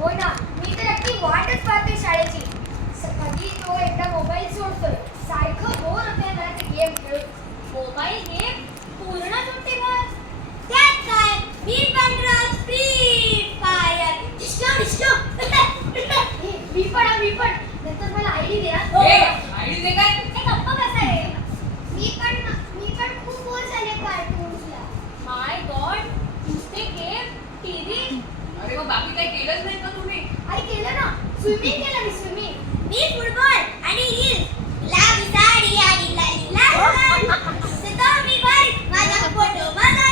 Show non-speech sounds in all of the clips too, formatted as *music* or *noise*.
हो ना. मी तर अगदी वाटच पाहते शाळेची. कधी तो एकदा मोबाईल सोडतोय. सारखं बोर होते मला ते गेम खेळून. मोबाईल गेम पूर्ण सुट्टी बस. त्यात काय? मी पण रोज फ्री फायर डिस्को डिस्को मी पण हा, मी पण. नंतर मला आयडी द्या आयडी दे काय? हे गप्पा बसा रे. मी पण मी पण खूप बोर झाले कार्टून्सला माय गॉड मग बाकी काही केलंच नाही का तुम्ही अरे केलं ना. स्विमिंग केलं मी स्विमिंग मी फुटबॉल आणि रील साडी आणि लाली लाल सदा मी बाई माझा फोटो माझा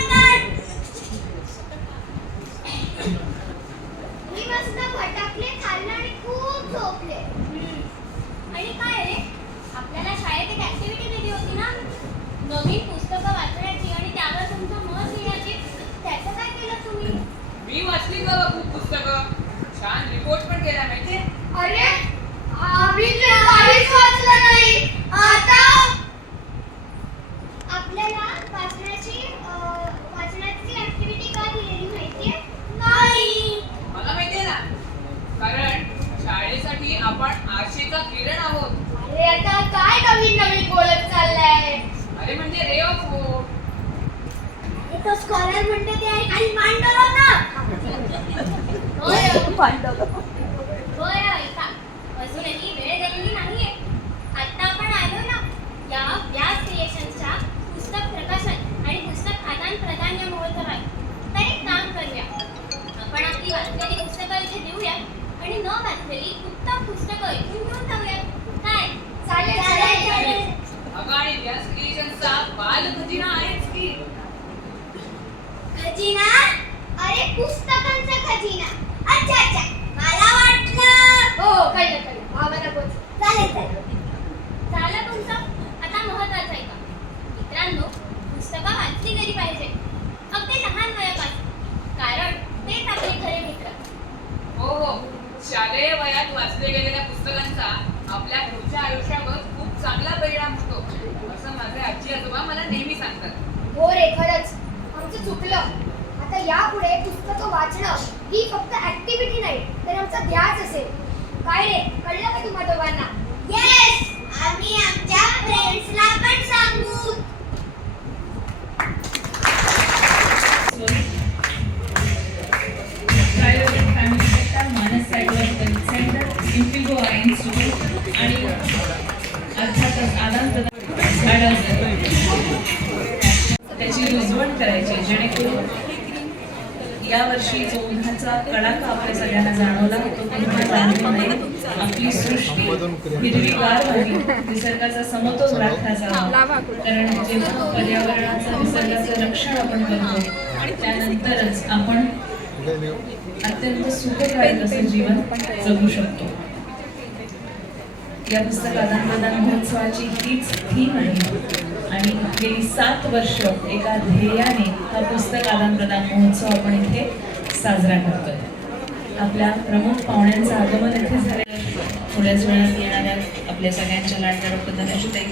मी मस्त भटकले खाल्लं आणि खूप झोपले. आणि काय रे? आपल्याला शाळेत एक ऍक्टिव्हिटी दिली होती ना? नवीन पुस्तकं वाचण्याची आणि त्यावर तुमचं मत लिहायची त्याचं काय केलं तुम्ही मी वाचली का बा खूप पुस्तकं छान रिपोर्ट पण केला माहितीये अरे आम्ही तर काहीच वाचलं नाही आता आपल्याला वाचण्याची अं, वाचण्याची ऍक्टिव्हिटी का दिलेली माहितीये? नाही मला माहितीये ना कारण शाळेसाठी आपण आशेचा किरण आहोत. अरे आता काय नवीन नवीन बोलत चाललंय? अरे म्हणजे रे ऑफ होप तो स्कॉलर म्हणते ते आहे काही मांडव ना. *laughs* होय होय ऐका अजूनही वेळ गेलेली नाहीये वाचलेली उत्तम पुस्तकं इथून घेऊन जाऊया काय? चालेल, चालेल, चालेल. अगं आणि क्रिएशनचा बाल खजिना आहेच की? खजिना अरे पुस्तकांचा खजिना. अच्छा अच्छा. मला वाटलं. हो हो कळलं कळलं भावाला बोल चालेल चालेल. झालं तुमचं. आता महत्वाचं आहे का? मित्रांनो पुस्तकं वाचली गेली पाहिजे अगदी लहान वयापासून कारण तेच आपले खरे मित्र हो हो शालेय वयात वाचले गेलेल्या पुस्तकांचा आपल्या पुढच्या आयुष्यावर खूप चांगला परिणाम होतो. असं माझे आजी आजोबा मला नेहमी सांगतात. हो रे खरंच. आमचं चुकलं. आता यापुढे पुस्तकं वाचणं ही फक्त ऍक्टिव्हिटी नाही तर आमचा ध्यास असेल. काय रे? कळलं का तुम्हा दोघांना? येस आम्ही सेंटर इंफिगो आणि अर्थातच आदान प्रदान त्याची रुजवण करायची जेणेकरून यावर्षी जो उन्हाचा कडाका आपल्या सगळ्यांना जाणवला तो पुन्हा जाणवू नये आपली सृष्टी हिरवीगार व्हावी. निसर्गाचा समतोल राखला जावा. कारण जेव्हा पर्यावरणाचं निसर्गाचं रक्षण आपण करतो त्यानंतरच आपण अत्यंत सुखदायक असं जीवन जगू शकतो. या पुस्तक आदान प्रदान महोत्सवाची हीच थीम आहे. आणि गेली सात वर्ष एका ध्येयाने हा पुस्तक आदान प्रदान महोत्सव आपण इथे साजरा करतोय. आपल्या प्रमुख पाहुण्यांचं आगमन इथे झालं थोड्याच वेळात येणाऱ्या आपल्या सगळ्यांच्या लाडक्या डॉक्टर धनश्री ताई